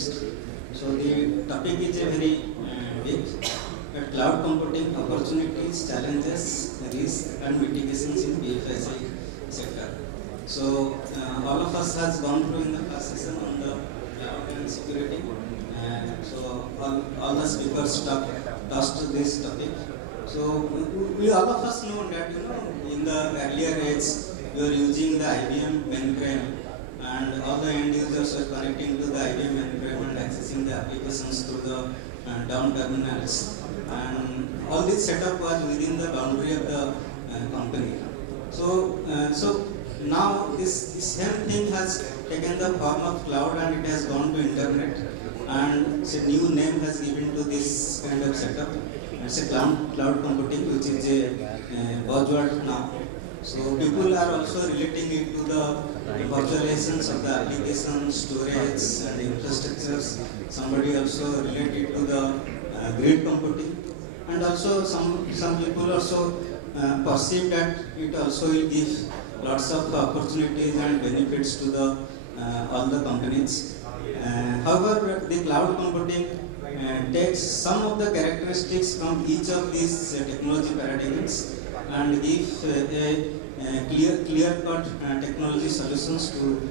panelists. So the topic is a very big. Cloud computing opportunities, challenges, risks, and mitigations in BFSI sector. So all of us has gone through in the first session on the cloud and security. So all the speakers touched this topic. So we all of us know that in the earlier age we were using the IBM mainframe, and all the end users were connecting to the IBM mainframe and accessing the applications through the down terminals. And all this setup was within the boundary of the company. So now this same thing has taken the form of cloud and it has gone to internet, and a new name has given to this kind of setup. It's a cloud computing, which is a buzzword now. So people are also relating it to the virtualizations of the application, storage and infrastructures. Somebody also related to the grid computing, and also some people also perceive that it also will give lots of opportunities and benefits to the all the companies. However, the cloud computing takes some of the characteristics from each of these technology paradigms and gives a clear-cut technology solutions to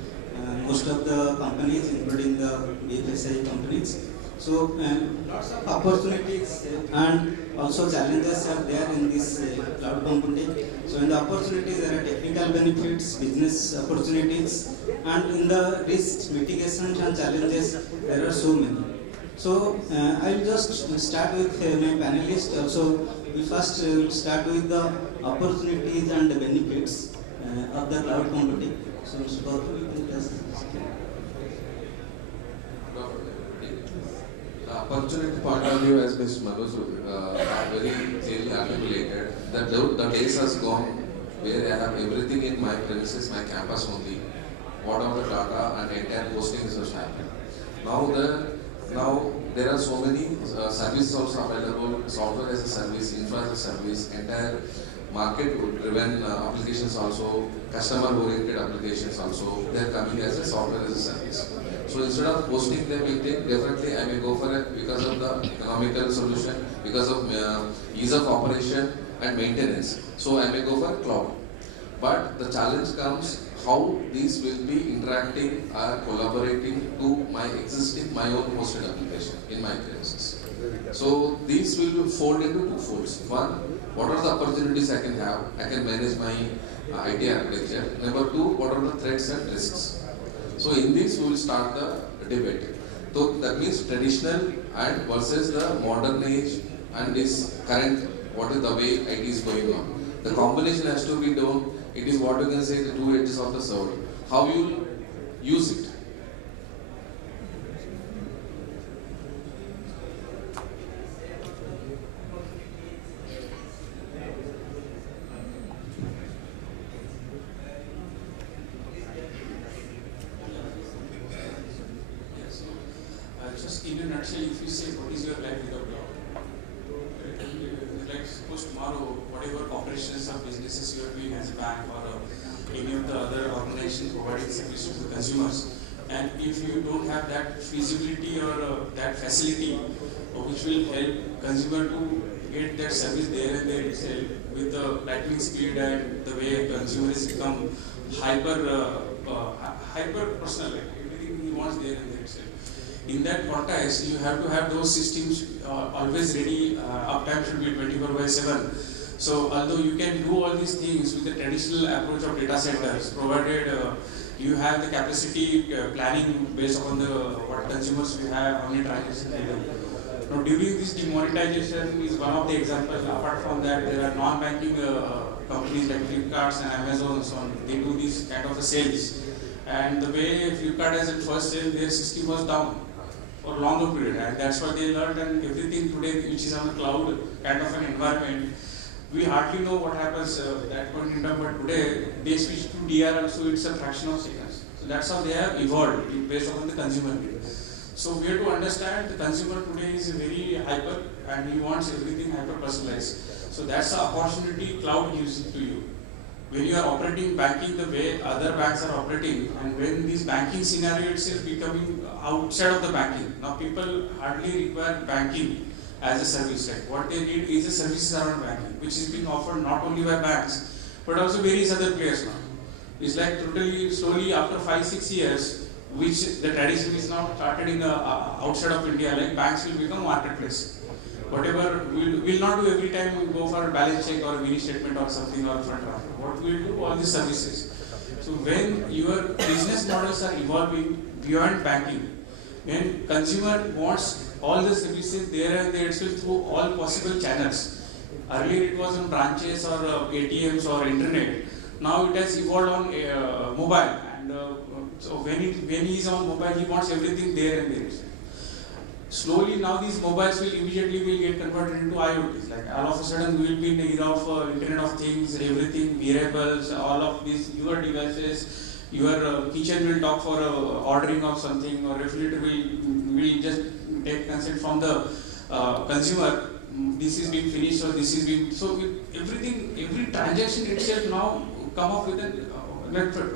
most of the companies, including the BFSI companies. So lots of opportunities and also challenges are there in this cloud computing. So in the opportunities there are technical benefits, business opportunities, and in the risk mitigations and challenges there are so many. So I will just start with my panelists. Also, we first will start with the opportunities and the benefits of the cloud computing. So Mr. Gautam, you can just the opportunity point of view, as Mr. Manoj very clearly articulated, that the days has gone where I have everything in my premises, my campus only, whatever the data and entire posting is just happening. Now there are so many services also available, software as a service, infra as a service, entire market-driven applications also, customer-oriented applications also, they are coming as a software as a service. So instead of hosting them, we think definitely I may go for it because of the economical solution, because of ease of operation and maintenance. So I may go for cloud. But the challenge comes how these will be interacting or collaborating to my own hosted application in my premises. So these will be folded into two folds. One, what are the opportunities I can have? I can manage my IT architecture. Number two, what are the threats and risks? So in this we will start the debate. So that means traditional and versus the modern age and this current, what is the way IT is going on. The combination has to be done. It is what you can say the two edges of the sword. How you use it. Just in a nutshell, if you say what is your life without cloud, like suppose tomorrow, whatever operations or businesses you are doing as a bank or any of the other organizations providing services to the consumers, and if you don't have that feasibility or that facility which will help consumer to get that service there and there itself with the lightning speed and the way consumers become hyper personal, like everything he wants there and there itself. In that context, you have to have those systems always ready. Uptime should be 24/7. So, although you can do all these things with the traditional approach of data centers, provided you have the capacity planning based on what consumers we have, how many transactions they do. Now, during this demonetization is one of the examples. Apart from that, there are non-banking companies like Flipkart and Amazon and so on. They do this kind of a sales. And the way Flipkart has at first sale, their system was down for a longer period, and that's what they learned. And everything today, which is on the cloud kind of an environment, we hardly know what happens at that point in time. But today, they switch to DR also. It's a fraction of seconds. So that's how they have evolved based on the consumer need. So we have to understand the consumer today is very hyper, and he wants everything hyper personalized. So that's the opportunity cloud gives to you. when you are operating banking the way other banks are operating, and when this banking scenario itself becoming outside of the banking, now people hardly require banking as a service. Like what they need is a services around banking, which is being offered not only by banks but also various other players now. It's like totally slowly after 5-6 years, which the tradition is now started in outside of India, like banks will become marketplace. Whatever we'll not do every time we go for a balance check or a mini statement or something or fund transfer. What we'll do, all these services. So when your business models are evolving beyond banking, when consumer wants all the services there and there itself through all possible channels. Earlier it was on branches or ATMs or internet. Now it has evolved on mobile, and so when he is on mobile, he wants everything there and there. Slowly now these mobiles will immediately get converted into IoTs. Like all of a sudden we will be in the era of Internet of Things, everything, wearables, all of these, your devices, your kitchen will talk for ordering of something, or refrigerator will just take consent from the consumer. This is being finished or this is being, so everything, every transaction itself now come up with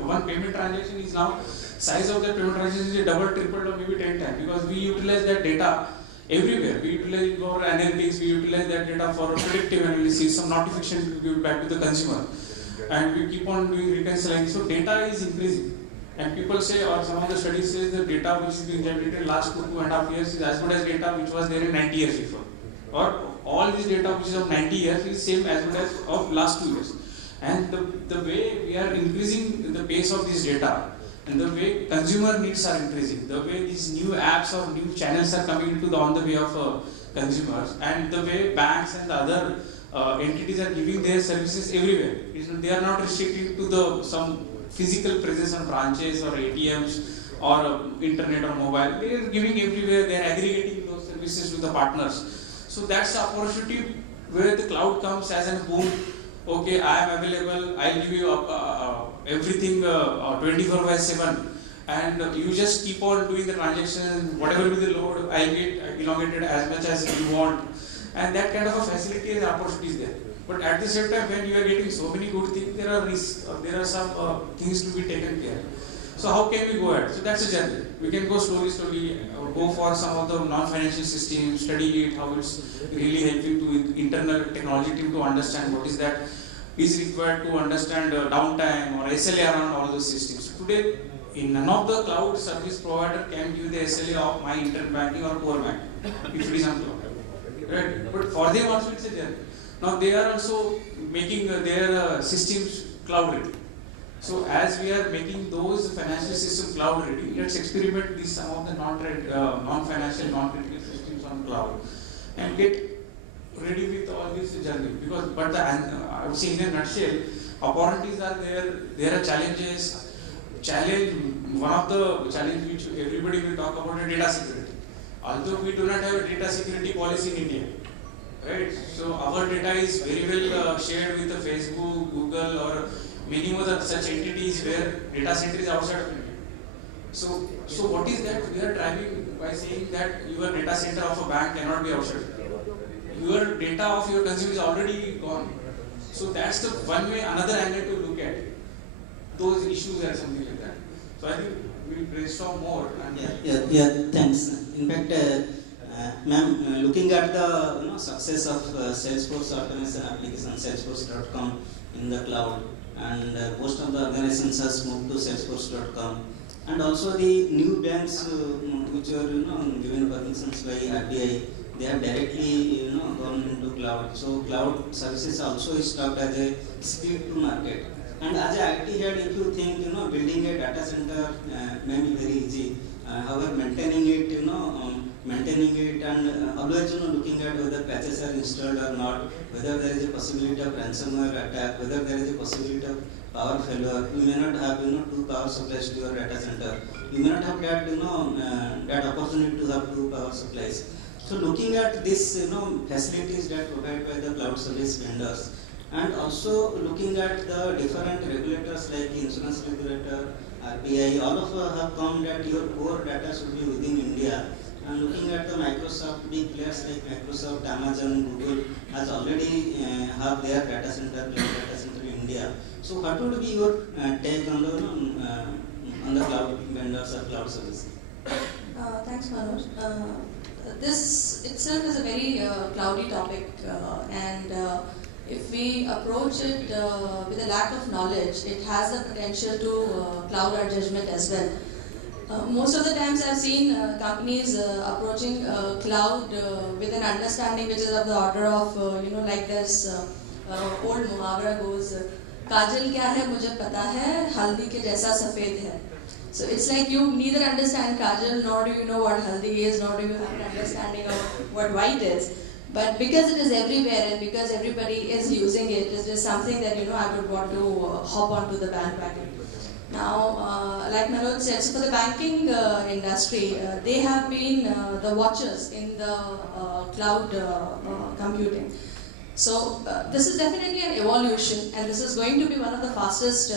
one payment transaction is now, size of that payment transaction is double, triple or maybe 10 times, because we utilize that data everywhere. We utilize it for analytics, we utilize that data for predictive analysis, some notification to give back to the consumer, and we keep on doing reconciling. So data is increasing, and people say, or some of the studies say, the data which is being generated last 2.5 years is as good as data which was there in 90 years before, or all this data which is of 90 years is same as good as of last 2 years. And the way we are increasing the pace of this data, and the way consumer needs are increasing, the way these new apps or new channels are coming into on the way of consumers, and the way banks and the other entities are giving their services everywhere. They are not restricted to some physical presence on branches or ATMs or internet or mobile. They are giving everywhere. They are aggregating those services to the partners. So that's the opportunity where the cloud comes as a boom. Okay, I am available, I'll give you everything 24/7, and you just keep on doing the transaction, whatever will be the load, I'll get elongated as much as you want, and that kind of a facility and opportunity is there. But at the same time, when you are getting so many good things, there are risks, there are some things to be taken care of. So how can we go ahead? So that's a journey. We can go slowly, go for some of the non-financial systems, study it, how it's really helping to internal technology team to understand what is that is required to understand downtime or SLA around all those systems. Today, in none of the cloud service provider can give the SLA of my internet banking or core banking if it is on cloud. Right? But for them also it's a journey. Now they are also making their systems cloud ready. So as we are making those financial systems cloud ready, let's experiment with some of the non-financial, non-critical systems on cloud and get ready with all this journey. Because, but I would say in a nutshell, opportunities are there. There are challenges. One of the challenges which everybody will talk about is data security. Although we do not have a data security policy in India, right? So our data is very well shared with the Facebook, Google, or many other such entities where data center is outside of India. So what is that we are driving by saying that your data center of a bank cannot be outside? Your data of your consumer is already gone. So that's the one way, another angle to look at those issues and something like that. So I think we'll brainstorm more. And yeah, thanks. In fact, ma'am, looking at the success of Salesforce automation application, Salesforce.com in the cloud, and most of the organizations has moved to Salesforce.com, and also the new banks which are given permissions by RBI, they have directly gone into cloud. So cloud services also is stocked as a speed to market. And as a IT head, if you think building a data center may be very easy, however maintaining it, and always looking at whether patches are installed or not, whether there is a possibility of ransomware attack, whether there is a possibility of power failure. You may not have 2 power supplies to your data center. You may not have that that opportunity to have 2 power supplies. So looking at this facilities that provided by the cloud service vendors, and also looking at the different regulators like insurance regulator, RBI, all of us have come that your core data should be within India. And looking at the Microsoft, big players like Microsoft, Amazon, Google has already have their data center in India. So what would be your take on the cloud vendors or cloud services? Thanks, Manoj. This itself is a very cloudy topic, and if we approach it with a lack of knowledge, it has the potential to cloud our judgment as well. Most of the times I've seen companies approaching cloud with an understanding which is of the order of, like this old muhavra goes, Kajal kya hai mujhe pata hai, haldi ke jaisa safed hai. So it's like you neither understand Kajal, nor do you know what haldi is, nor do you have an understanding of what white is. But because it is everywhere and because everybody is using it, it's just something that I would want to hop onto the bandwagon. Now, like Manoj said, so for the banking industry, they have been the watchers in the cloud computing. So this is definitely an evolution, and this is going to be one of the fastest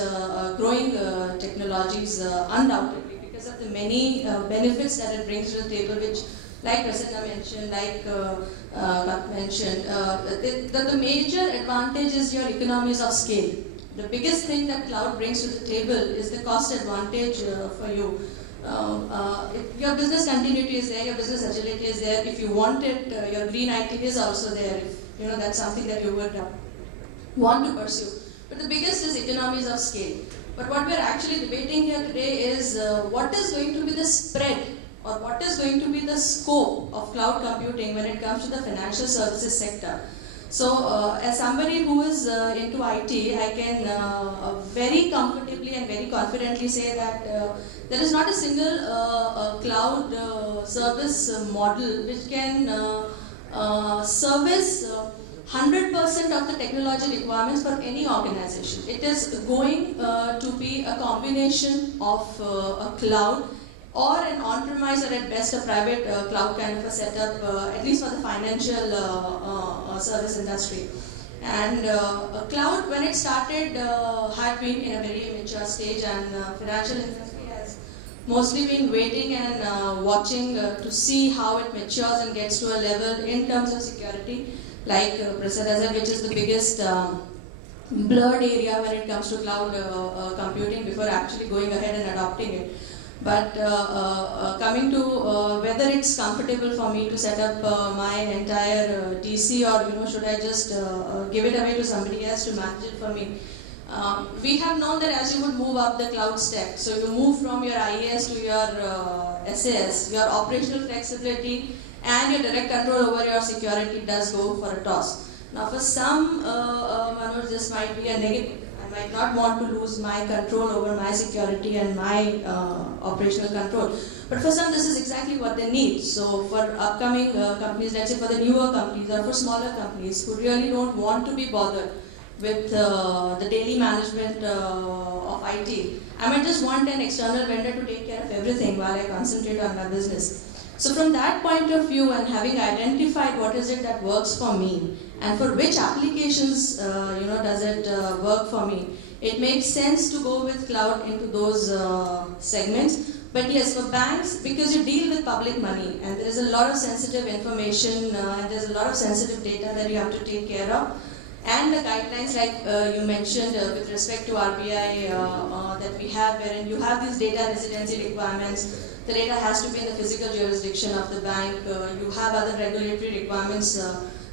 growing technologies undoubtedly because of the many benefits that it brings to the table, which like Prasanna mentioned, like Gautam mentioned, the major advantage is your economies of scale. The biggest thing that cloud brings to the table is the cost advantage for you. If your business continuity is there, your business agility is there. If you want it, your green IT is also there. If that's something that you would want to pursue. But the biggest is economies of scale. But what we are actually debating here today is what is going to be the spread or what is going to be the scope of cloud computing when it comes to the financial services sector. So, as somebody who is into IT, I can very comfortably and very confidently say that there is not a single cloud service model which can service 100% of the technology requirements for any organization. It is going to be a combination of a cloud or an on-premise or at best a private cloud kind of a setup, at least for the financial service industry. And cloud, when it started, had been in a very immature stage, and financial industry has mostly been waiting and watching to see how it matures and gets to a level in terms of security, like Prasanna, which is the biggest blurred area when it comes to cloud computing before actually going ahead and adopting it. But coming to whether it's comfortable for me to set up my entire DC, or should I just give it away to somebody else to manage it for me. We have known that as you would move up the cloud stack, so you move from your IAS to your SAS, your operational flexibility and your direct control over your security does go for a toss. Now for some, Manoj, this might be a negative. I might not want to lose my control over my security and my operational control. But for some, this is exactly what they need. So for upcoming companies, let's say for the newer companies or for smaller companies who really don't want to be bothered with the daily management of IT, I might just want an external vendor to take care of everything while I concentrate on my business. So from that point of view, and having identified what is it that works for me and for which applications does it work for me, it makes sense to go with cloud into those segments. But yes, for banks, because you deal with public money and there is a lot of sensitive information and there's a lot of sensitive data that you have to take care of, and the guidelines like you mentioned with respect to RBI that we have, wherein you have these data residency requirements. The data has to be in the physical jurisdiction of the bank. You have other regulatory requirements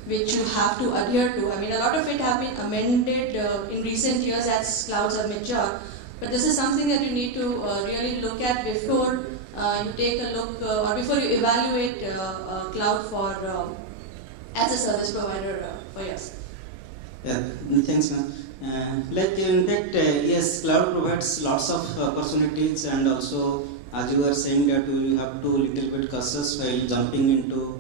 which you have to adhere to. I mean, a lot of it have been amended in recent years as clouds have matured. But this is something that you need to really look at before you take a look or before you evaluate cloud for as a service provider for yours. Yeah, thanks, ma'am. Like in fact, yes, cloud provides lots of opportunities, and also as you were saying that you have to little bit cautious while jumping into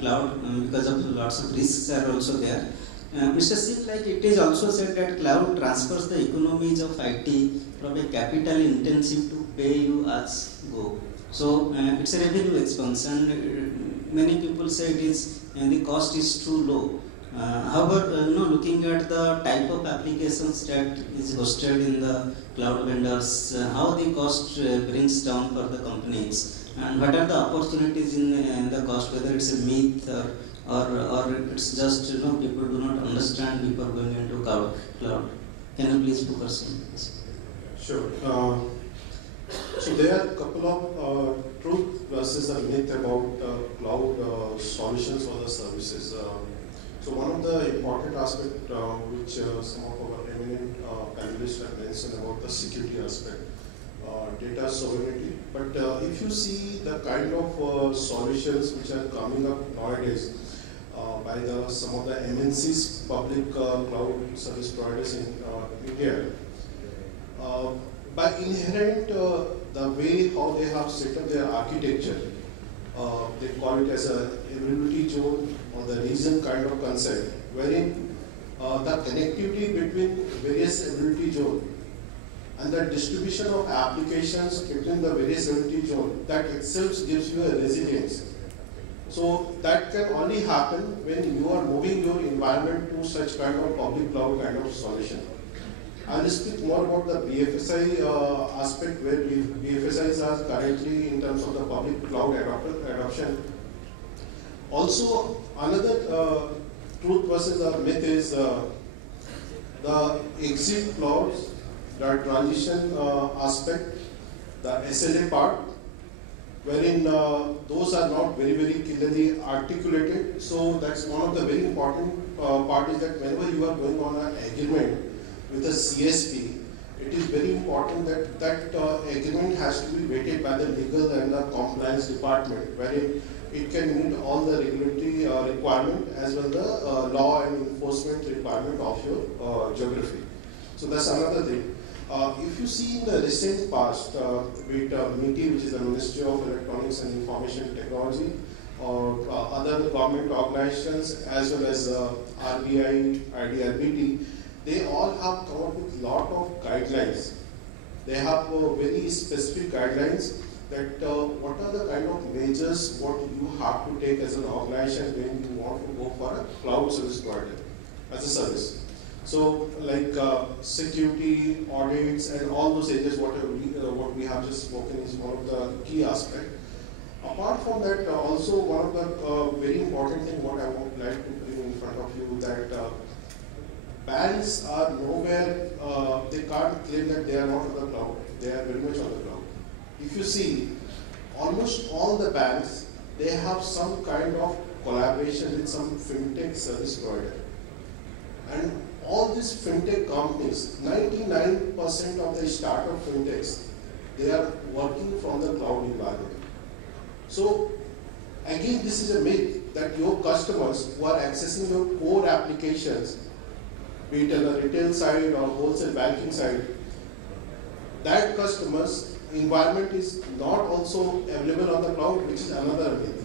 cloud because of lots of risks are also there. Mr. Singh, like it is also said that cloud transfers the economies of IT from a capital intensive to pay you as go. So it's a revenue expansion. Many people say it is and the cost is too low. However, looking at the type of applications that is hosted in the cloud vendors, how the cost brings down for the companies, and what are the opportunities in the cost, whether it's a myth or it's just people do not understand before going into cloud. Can you please focus on this? Sure. So there are a couple of truth versus a myth about cloud solutions for the services. So one of the important aspects which some of our eminent panelists have mentioned about the security aspect, data sovereignty. But if you see the kind of solutions which are coming up nowadays by some of the MNCs, public cloud service providers in India, by inherent the way how they have set up their architecture, they call it as a availability zone or the region kind of concept, wherein the connectivity between various availability zones and the distribution of applications between the various availability zones, that itself gives you a resilience. So that can only happen when you are moving your environment to such kind of public cloud kind of solution. I'll speak more about the BFSI aspect, where BFSIs are currently in terms of the public cloud adoption. Also, another truth versus a myth is the exit clause, the transition aspect, the SLA part, wherein those are not very, very clearly articulated. So that's one of the very important part is that whenever you are going on an agreement with a CSP, it is very important that that agreement has to be weighted by the legal and the compliance department, wherein it can meet all the regulatory requirement as well the law and enforcement requirement of your geography. So that's another thing. If you see in the recent past, with MITI, which is the Ministry of Electronics and Information Technology, or other government organizations as well as RBI, IDFC, they all have come up with a lot of guidelines. They have very specific guidelines that what are the kind of measures what you have to take as an organization when you want to go for a cloud service provider as a service. So like security, audits, and all those areas what we have just spoken is one of the key aspects. Apart from that, also one of the very important thing what I would like to bring in front of you that banks are nowhere, they can't claim that they are not on the cloud. They are very much on the cloud. If you see, almost all the banks, they have some kind of collaboration with some fintech service provider. And all these fintech companies, 99% of the startup fintechs, they are working from the cloud environment. So again, this is a myth that your customers who are accessing your core applications, be it on the retail side or wholesale banking side, that customer's environment is not also available on the cloud, which is another myth.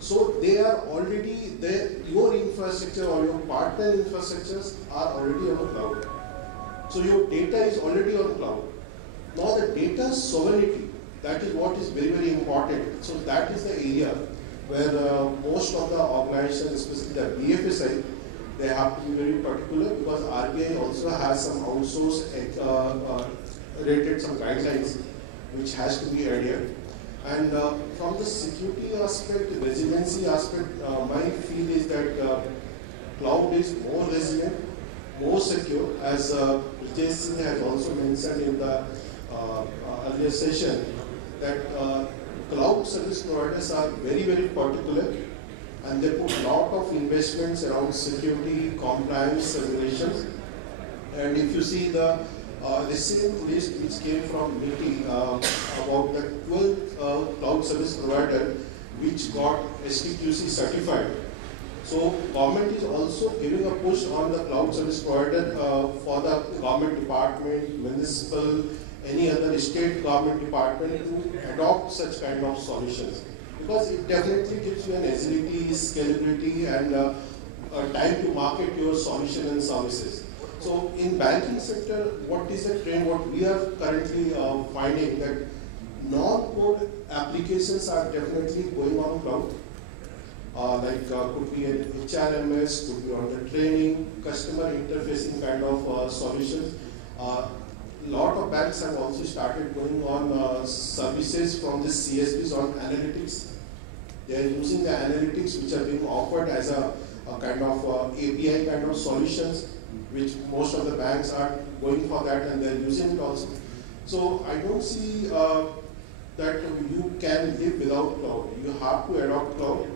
So they are already there, your infrastructure or your partner infrastructures are already on the cloud. So your data is already on the cloud. Now the data sovereignty, that is what is very, very important. So that is the area where most of the organizations, especially the BFSI, they have to be very particular because RBI also has some outsourced rated some guidelines which has to be adhered. And from the security aspect, resiliency aspect, my feel is that cloud is more resilient, more secure, as Singh has also mentioned in the earlier session, that cloud service providers are very, very particular and they put a lot of investments around security, compliance, regulations. And if you see the recent list which came from MITI about the 12 cloud service provider which got STQC certified. So government is also giving a push on the cloud service provider for the government department, municipal, any other state government department to adopt such kind of solutions. Because it definitely gives you an agility, scalability, and time to market your solution and services. So in banking sector, what is the trend? What we are currently finding that non-code applications are definitely going on cloud. Could be an HRMS, could be on the training, customer interfacing kind of solutions. Lot of banks have also started going on services from the CSPs on analytics. They are using the analytics which are being offered as a kind of API kind of solutions, which most of the banks are going for that and they're using it also. So I don't see that you can live without cloud. You have to adopt cloud.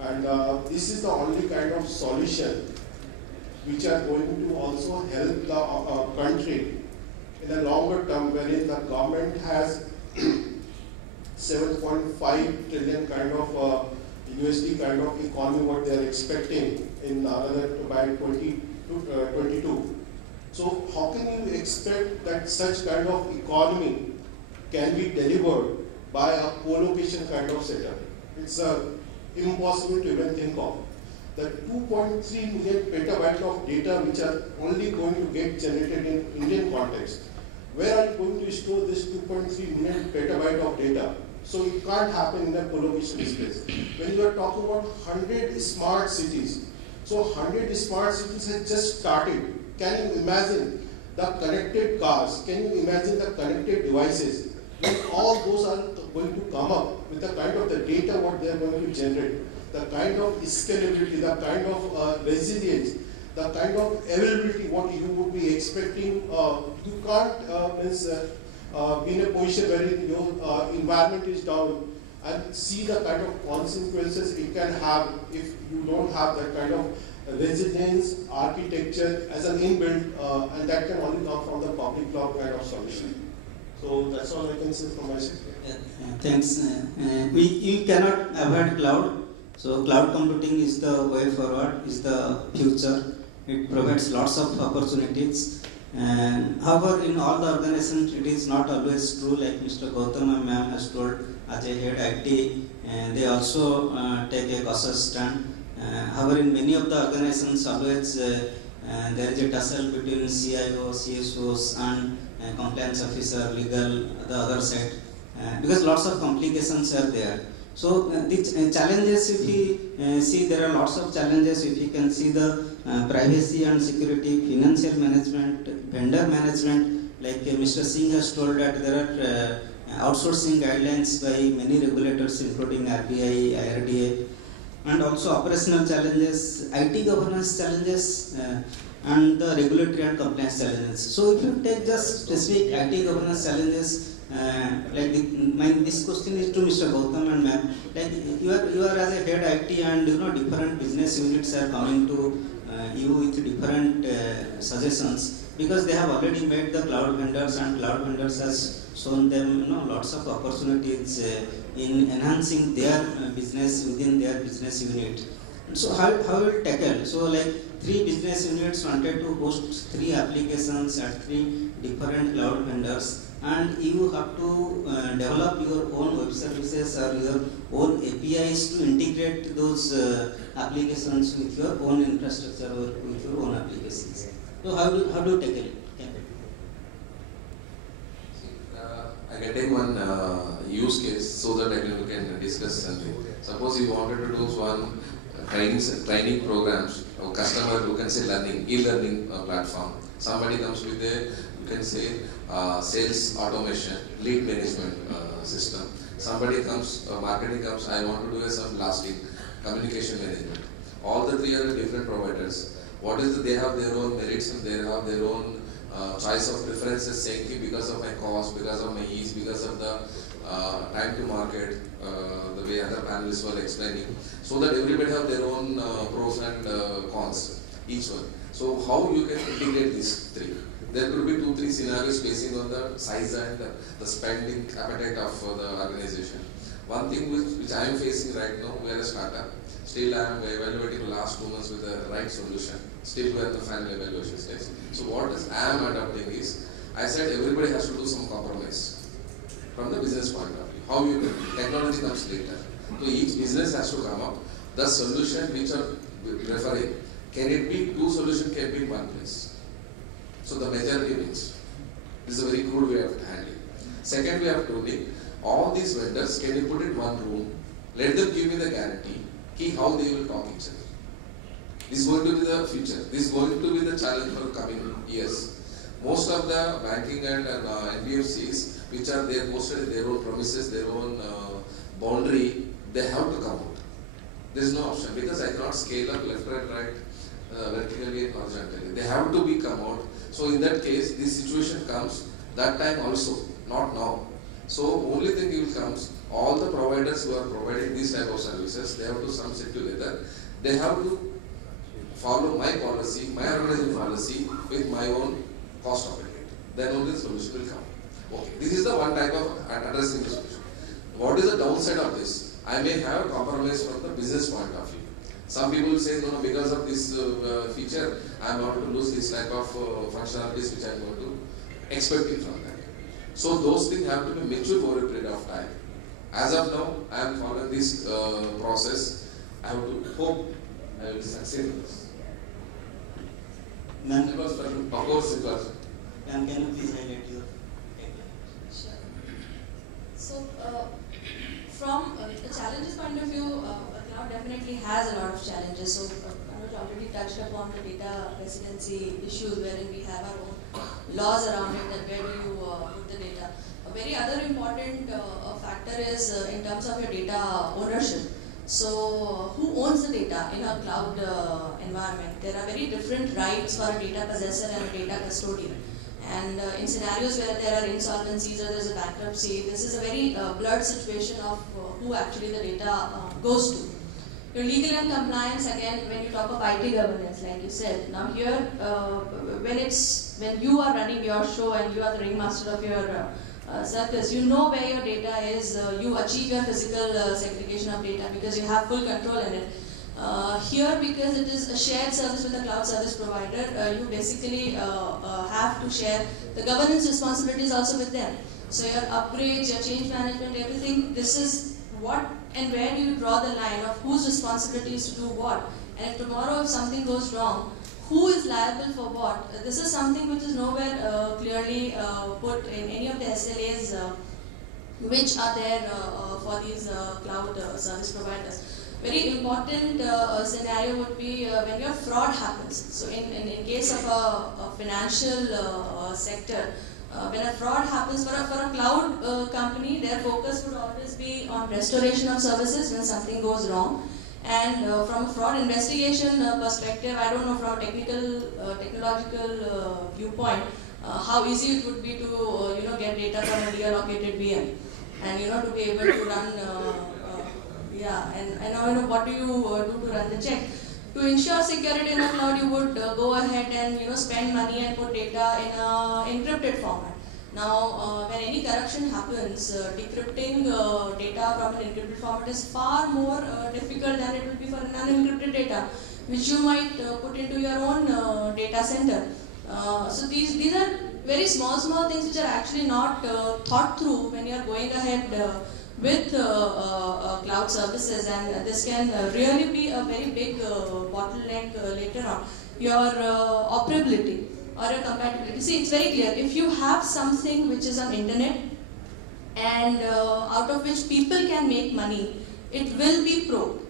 And this is the only kind of solution which are going to also help the country in a longer term, wherein the government has 7.5 trillion kind of USD kind of economy what they are expecting in another by 2022. So how can you expect that such kind of economy can be delivered by a co-location kind of setup? It's impossible to even think of. The 2.3 million petabyte of data which are only going to get generated in Indian context, where are you going to store this 2.3 million petabyte of data? So it can't happen in a co-location space. When you are talking about 100 smart cities, so 100 smart cities have just started. Can you imagine the connected cars? Can you imagine the connected devices? When all those are going to come up with the kind of the data what they are going to generate, the kind of scalability, the kind of resilience, the kind of availability what you would be expecting, you can't be in a position where your environment is down and see the kind of consequences it can have if you don't have that kind of resilience architecture as an inbuilt, and that can only come from the public cloud kind of solution. So that's all I can say from my side. Thanks. You cannot avoid cloud. So cloud computing is the way forward, is the future. It provides lots of opportunities. And however, in all the organizations, it is not always true. Like Mr. Gautam and ma'am has told, as a head IT, and they also take a cautious stand. However, in many of the organizations, always there is a tussle between CIO, CSOs, and compliance officer, legal, the other side, because lots of complications are there. So the challenges, if we see, there are lots of challenges. If you can see the privacy and security, financial management, vendor management, like Mr. Singh has told that there are outsourcing guidelines by many regulators, including RBI, IRDA, and also operational challenges, IT governance challenges, and the regulatory and compliance challenges. So if you take just specific IT governance challenges, this question is to Mr. Gautam and ma'am. Like you are as a head IT, and different business units are coming to you with different suggestions, because they have already made the cloud vendors, and cloud vendors has shown them lots of opportunities in enhancing their business within their business unit. So how will tackle? So like 3 business units wanted to host 3 applications at 3 different cloud vendors, and you have to develop your own web services or your own APIs to integrate those applications with your own infrastructure or with your own applications. So how do you tackle it? I can take one use case so that we can discuss something. Suppose you wanted to do one training programs, or customer who can say e-learning platform. Somebody comes with a, you can say, sales automation, lead management system. Somebody comes, marketing comes, I want to do some blasting, communication management. All the 3 are different providers. What is they have their own merits and they have their own choice of preferences, saying because of my cost, because of my ease, because of the time to market, the way other panelists were explaining, so that everybody have their own pros and cons, each one. So how you can integrate these 3? There could be 2-3 scenarios basing on the size and the spending appetite of the organization. One thing which I am facing right now, we are a startup. Still I am evaluating the last 2 months with the right solution. Still we are at the final evaluation stage. So what I am adopting is, I said everybody has to do some compromise from the business point of view. How you can, technology comes later. So each business has to come up. The solution which are referring, can it be 2 solutions can be in one place? So the majority wins. This is a very crude way of handling. Second way of doing, all these vendors, can you put in one room, let them give me the guarantee, how they will talk each other. This is going to be the future. This is going to be the challenge for coming years. Most of the banking and NBFCs, which are there posted in their own premises, their own boundary, they have to come out. There is no option, because I cannot scale up left and right vertically and horizontally. They have to be come out. So in that case, this situation comes that time also, not now. So only thing will comes, all the providers who are providing these type of services, they have to some sit together. They have to follow my policy, my organization policy with my own cost of it. Then only the solution will come. Okay, this is the one type of addressing the solution. What is the downside of this? I may have a compromise from the business point of view. Some people will say, no, because of this feature, I am going to lose this type of functionalities which I am going to expect it from that. So those things have to be matured over a period of time. As of now, I am following this process. I have to hope I will succeed in this. Ma'am, Of course, because can you please highlight your? Sure. So, from the challenges point of view, cloud definitely has a lot of challenges. So, Manoj already touched upon the data residency issues wherein we have our own laws around it, that where do you put the data. A very other important factor is in terms of your data ownership. So, who owns the data in a cloud environment? There are very different rights for a data possessor and a data custodian. And in scenarios where there are insolvencies or there is a bankruptcy, this is a very blurred situation of who actually the data goes to. Your legal and compliance, again, when you talk of IT governance, like you said, now here, when you are running your show and you are the ringmaster of your circus, you know where your data is, you achieve your physical segregation of data because you have full control in it. Here, because it is a shared service with a cloud service provider, you basically have to share the governance responsibilities also with them. So your upgrades, your change management, everything, this is what and where do you draw the line of whose responsibility is to do what. And if tomorrow if something goes wrong, who is liable for what? This is something which is nowhere clearly put in any of the SLAs which are there for these cloud service providers. Very important scenario would be when your fraud happens. So in case of a financial sector, when a fraud happens for a cloud company, their focus would always be on restoration of services when something goes wrong. And from a fraud investigation perspective, I don't know from a technological viewpoint how easy it would be to get data from a reallocated VM, and to be able to run. And what do you do to run the check? To ensure security in a cloud, you would go ahead and spend money and put data in an encrypted format. Now, when any corruption happens, decrypting data from an encrypted format is far more difficult than it will be for an unencrypted data, which you might put into your own data center. So these are very small things which are actually not thought through when you are going ahead with cloud services, and this can really be a very big bottleneck later on. Your operability or your compatibility. See, it's very clear. If you have something which is on internet and out of which people can make money, it will be pro.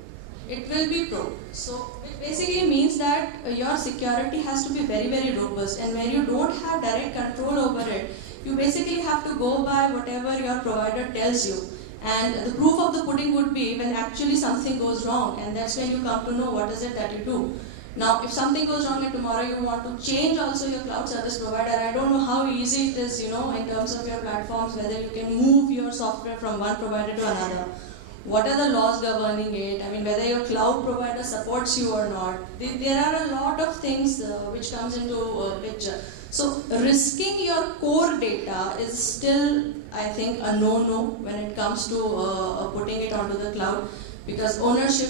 It will be pro. So it basically means that your security has to be very robust, and when you don't have direct control over it, you basically have to go by whatever your provider tells you. And the proof of the pudding would be when actually something goes wrong, and that's when you come to know what is it that you do. Now, if something goes wrong and tomorrow you want to change also your cloud service provider, I don't know how easy it is, in terms of your platforms, whether you can move your software from one provider to another. What are the laws governing it? I mean, whether your cloud provider supports you or not. There are a lot of things which comes into picture. So, risking your core data is still, I think, a no-no when it comes to putting it onto the cloud, because ownership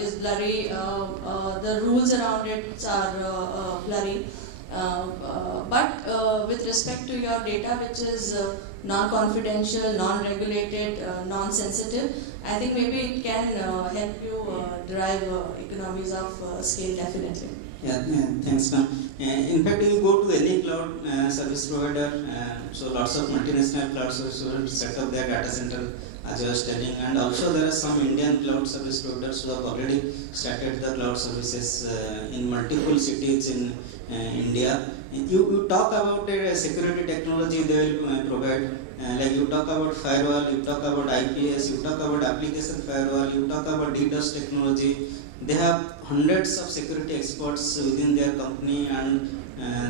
is blurry, the rules around it are blurry. But with respect to your data, which is non-confidential, non-regulated, non-sensitive, I think maybe it can help you drive economies of scale, definitely. Yeah, thanks, ma'am. In fact, you go to any cloud service provider, so lots of multinational cloud service providers set up their data center, as I was telling, and also there are some Indian cloud service providers who have already started the cloud services in multiple cities in India. You talk about security technology they will provide, like you talk about firewall, you talk about IPS, you talk about application firewall, you talk about DDoS technology. They have hundreds of security experts within their company, and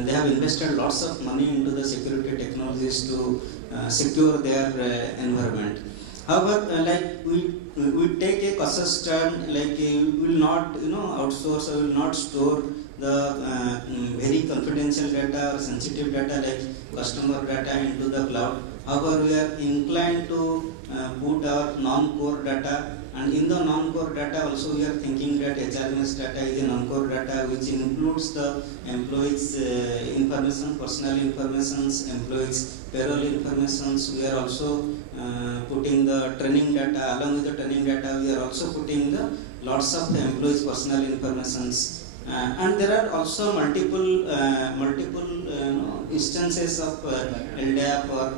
they have invested lots of money into the security technologies to secure their environment. However, like we take a cautious stand, like we will not outsource or will not store the very confidential data or sensitive data like customer data into the cloud. However, we are inclined to put our non-core data, and in the non-core data also we are thinking that HRMS data is a non-core data which includes the employees' information, personal informations, employees' payroll informations. We are also putting the training data. Along with the training data, we are also putting the lots of the employees' personal informations. And there are also multiple instances of LDAP or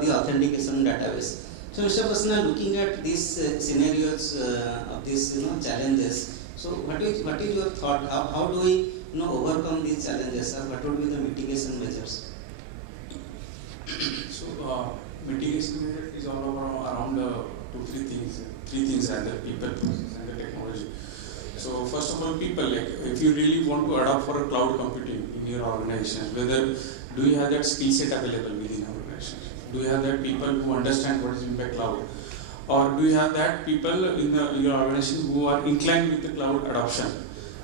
the authentication database. So, Mr. Prasanna, looking at these scenarios of these challenges, so what is your thought? How do we overcome these challenges, or what would be the mitigation measures? So, mitigation measure is all around three things, and the people, process, and the technology. So first of all, people, like if you really want to adopt for a cloud computing in your organization, whether do you have that skill set available within your organization? Do you have that people who understand what is meant by cloud? Or do you have that people in your organization who are inclined with the cloud adoption?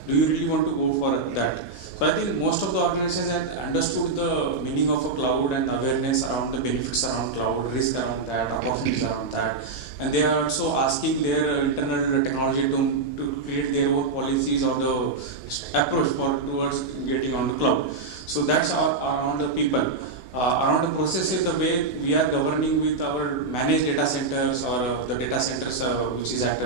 Do you really want to go for that? So I think most of the organizations have understood the meaning of a cloud and awareness around the benefits around cloud, risk around that, opportunities around that. And they are also asking their internal technology to create their own policies or the approach towards getting on the cloud. So that's around the people. Around the processes, the way we are governing with our managed data centers or the data centers which is at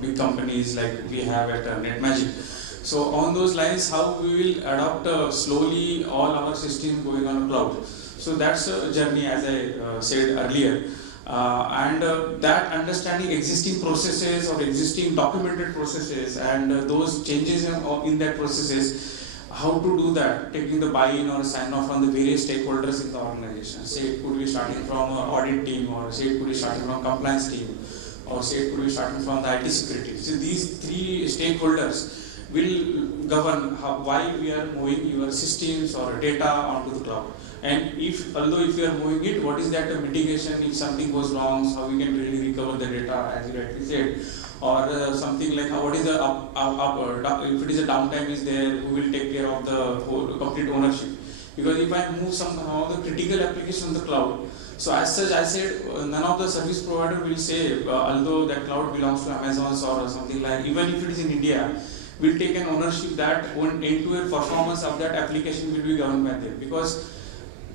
big companies like we have at NetMagic. So on those lines, how we will adopt slowly all our systems going on the cloud. So that's a journey, as I said earlier. That understanding existing processes or existing documented processes and those changes in that processes, how to do that, taking the buy-in or sign-off from the various stakeholders in the organization. Say it could be starting from an audit team, or say it could be starting from compliance team, or say it could be starting from the IT security. So these three stakeholders will govern why we are moving your systems or data onto the cloud. And although if you are moving it, what is that mitigation if something goes wrong, how we can really recover the data, as you rightly said, or something like what is the if it is a downtime is there, who will take care of the whole complete ownership? Because if I move somehow the critical application on the cloud, so as such I said none of the service provider will say although that cloud belongs to Amazon or something like, even if it is in India, will take an ownership that end-to-end performance of that application will be governed by them, because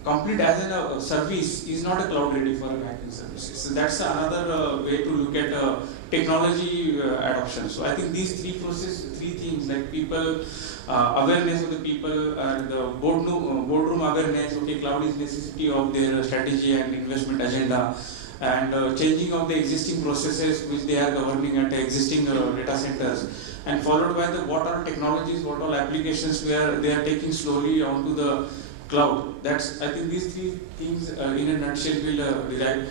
complete as a service is not a cloud ready for a banking services. So that's another way to look at technology adoption. So I think these three things like people, awareness of the people, and the boardroom awareness, okay, cloud is necessity of their strategy and investment agenda, and changing of the existing processes which they are governing at the existing data centers, and followed by the what are technologies, what are applications where they are taking slowly onto the cloud. That's, I think these three things in a nutshell will derive.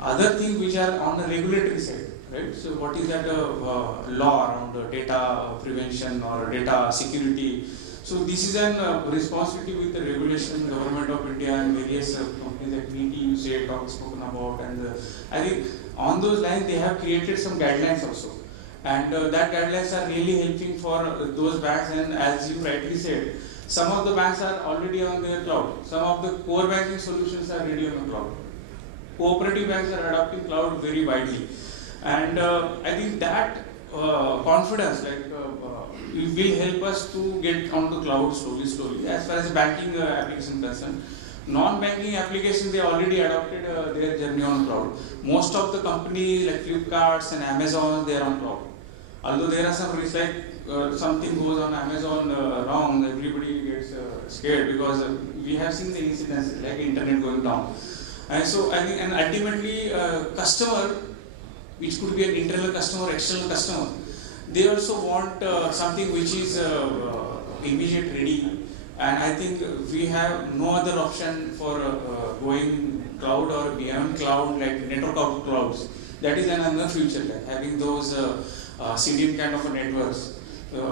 Other things which are on the regulatory side, right? So what is that law around data prevention or data security? So this is a responsibility with the regulation, government of India and various companies like MITI you said, spoken about, and I think on those lines they have created some guidelines also. And that guidelines are really helping for those banks, and as you rightly said, some of the banks are already on their cloud. Some of the core banking solutions are already on the cloud. Cooperative banks are adopting cloud very widely. And I think that confidence will help us to get on the cloud slowly. As far as banking application concerned, non-banking applications, they already adopted their journey on cloud. Most of the companies like Flipkart and Amazon, they are on cloud. Although there are some risks, like something goes on Amazon wrong, everybody gets scared, because we have seen the incidents like internet going down. And so I think, and ultimately customer, which could be an internal customer or external customer, they also want something which is immediate ready. And I think we have no other option for going cloud or beyond cloud, like network out clouds. That is another future, like having those CDN kind of a networks,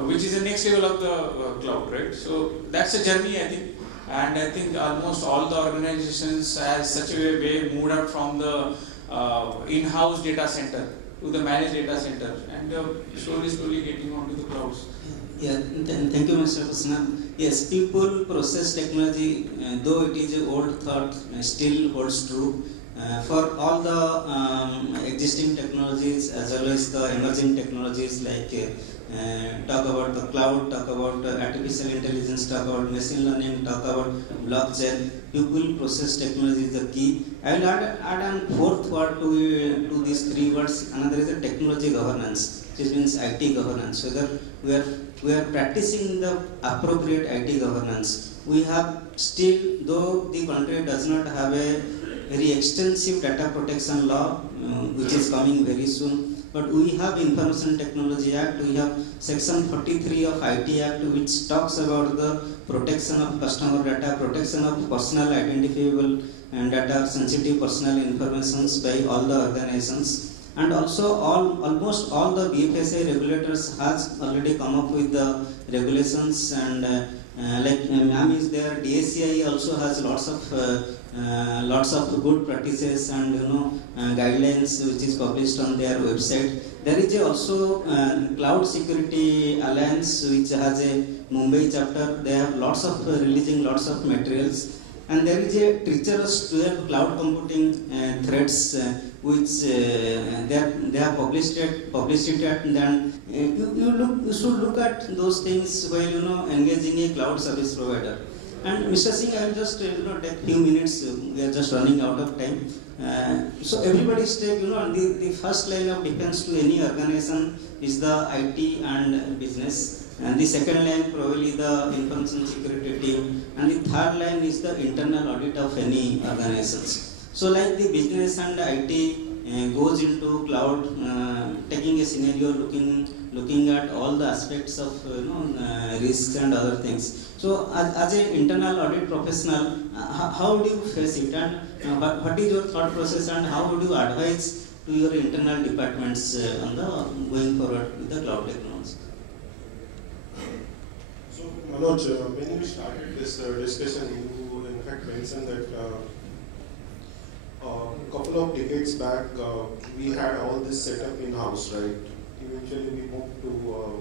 which is the next level of the cloud, right? So that's a journey, I think. And I think almost all the organizations has such a way moved out from the in-house data center to the managed data center, and slowly getting onto the clouds. Yeah, thank you, Mr. Prasanna. Yes, people process technology, though it is an old thought, still holds true. For all the existing technologies as well as the emerging technologies like talk about the cloud, talk about artificial intelligence, talk about machine learning, talk about blockchain, people process technology is the key. I will add an fourth word to these three words. Another is the technology governance, which means IT governance. Whether we are practicing the appropriate IT governance. We have still, though the country does not have a very extensive data protection law, which is coming very soon. But we have Information Technology Act, we have Section 43 of IT Act, which talks about the protection of customer data, protection of personal identifiable and data, sensitive personal informations by all the organizations. And also almost all the BFSI regulators has already come up with the regulations, and like MAM is there, DSCI also has lots of good practices and guidelines which is published on their website. There is also Cloud Security Alliance which has a Mumbai chapter. They have releasing lots of materials. And there is a treacherous 12 cloud computing threads which they have published it, and then you should look at those things while engaging a cloud service provider. And Mr. Singh, I will just take few minutes. We are just running out of time. So everybody's take the first line of defense to any organization is the IT and business. And the second line probably the information security team, and the third line is the internal audit of any organizations. So like the business and IT goes into cloud, taking a scenario, looking at all the aspects of risks and other things. So as an internal audit professional, how do you face it, and what is your thought process, and how would you advise to your internal departments on the going forward with the cloud technology? Manoj, when you started this discussion, you in fact mentioned that a couple of decades back, we had all this set up in-house, right? Eventually we moved to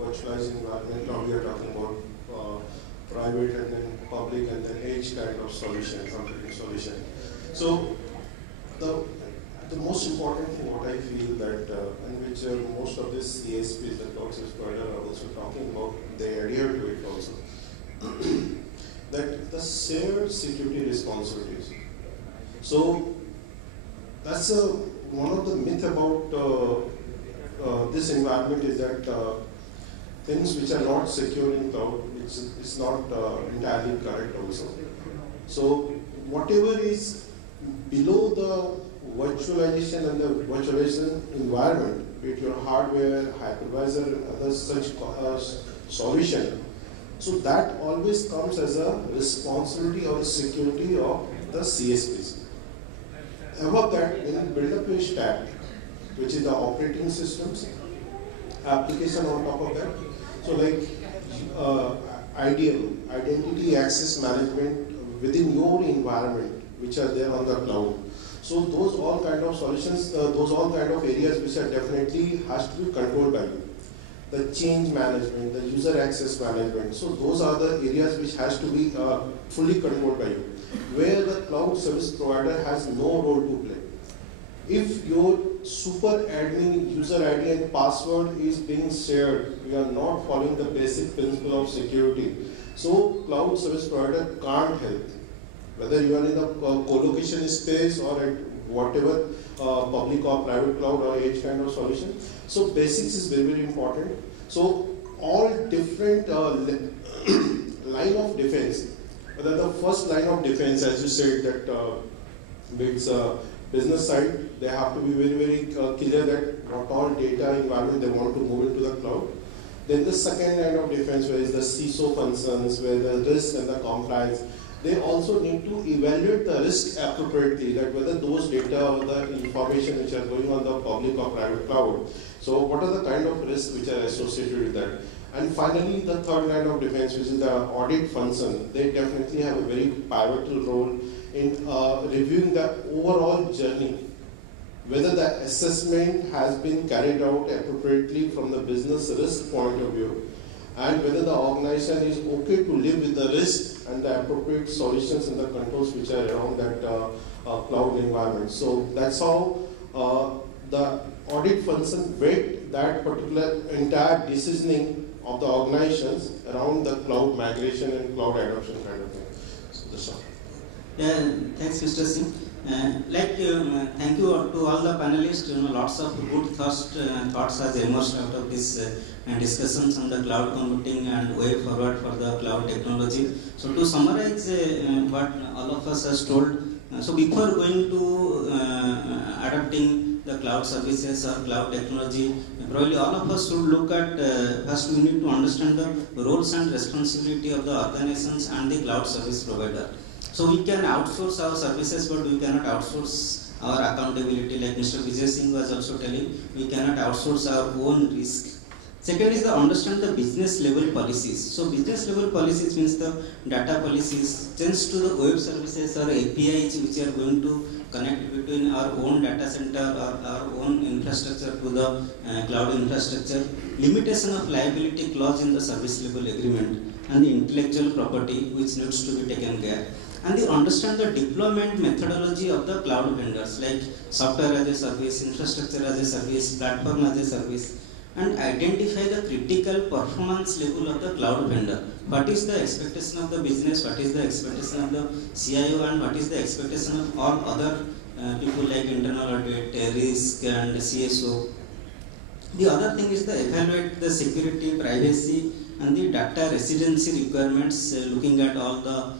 virtualized environment. Now we are talking about private and then public and then edge kind of solution, computing solution. So the most important thing what I feel that, and which most of this CSPs, the cloud service provider, are also talking about, they adhere to it also, that the shared security responsibilities. So that's one of the myth about this environment is that things which are not secure in cloud, it's not entirely correct also. So whatever is below the virtualization and the virtualization environment, be it your hardware, hypervisor, and other such solution, so that always comes as a responsibility or security of the CSPs. Above that, when you build up a stack, which is the operating systems, application on top of that, so like identity access management within your environment, which are there on the cloud. So those all kind of solutions, those all kind of areas which are definitely has to be controlled by you. The change management, the user access management. So those are the areas which has to be fully controlled by you, where the cloud service provider has no role to play. If your super admin user ID and password is being shared, you are not following the basic principle of security. So cloud service provider can't help. Whether you are in a co-location space or at whatever public or private cloud or edge kind of solution. So basics is very, very important. So all different line of defense, whether the first line of defense, as you said, that it's business side, they have to be very, very clear that not all data environment they want to move into the cloud. Then the second line of defense, where is the CISO concerns, where the risk and the compliance, they also need to evaluate the risk appropriately, that whether those data or the information which are going on the public or private cloud, so what are the kind of risks which are associated with that. And finally, the third line of defense, which is the audit function, they definitely have a very pivotal role in reviewing the overall journey, whether the assessment has been carried out appropriately from the business risk point of view, and whether the organization is okay to live with the risk and the appropriate solutions and the controls which are around that cloud environment. So that's how the audit function weight that particular entire decisioning of the organizations around the cloud migration and cloud adoption kind of thing. So that's all. Yeah, thanks, Mr. Singh. Thank you to all the panelists. Lots of good thoughts has emerged out of this discussions on the cloud computing and way forward for the cloud technology. So to summarize what all of us has told, so before going to adopting the cloud services or cloud technology, probably all of us should look at, first we need to understand the roles and responsibility of the organizations and the cloud service provider. So we can outsource our services, but we cannot outsource our accountability, like Mr. Vijay Singh was also telling, we cannot outsource our own risk. Second is to understand the business level policies. So business level policies means the data policies, change to the web services or APIs which are going to connect between our own data center or our own infrastructure to the cloud infrastructure, limitation of liability clause in the service level agreement, and the intellectual property which needs to be taken care. And they understand the deployment methodology of the cloud vendors, like software as a service, infrastructure as a service, platform as a service, and identify the critical performance level of the cloud vendor. What is the expectation of the business, what is the expectation of the CIO, and what is the expectation of all other people like internal audit, risk, and CSO. The other thing is to evaluate the security, privacy, and the data residency requirements, looking at all the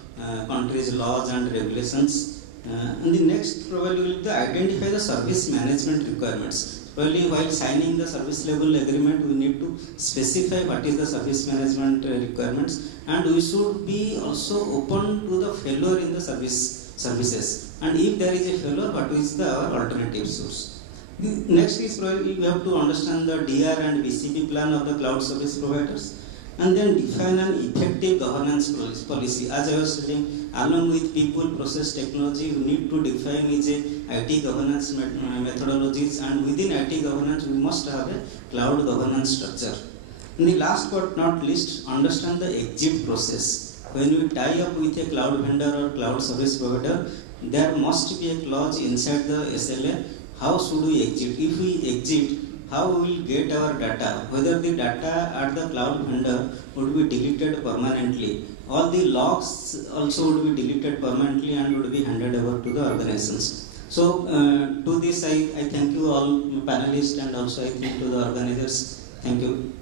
country's laws and regulations. And the next probably will be identify the service management requirements. Probably while signing the service level agreement, we need to specify what is the service management requirements, and we should be also open to the failure in the services. And if there is a failure, what is our alternative source? The next is probably we have to understand the DR and BCP plan of the cloud service providers, and then define an effective governance policy. As I was saying, along with people, process, technology, we need to define IT governance methodologies, and within IT governance, we must have a cloud governance structure. And the last but not least, understand the exit process. When we tie up with a cloud vendor or cloud service provider, there must be a clause inside the SLA. How should we exit? If we exit, how we will get our data, whether the data at the cloud vendor would be deleted permanently. All the logs also would be deleted permanently and would be handed over to the organizations. So to this I thank you all panelists, and also I thank to the organizers. Thank you.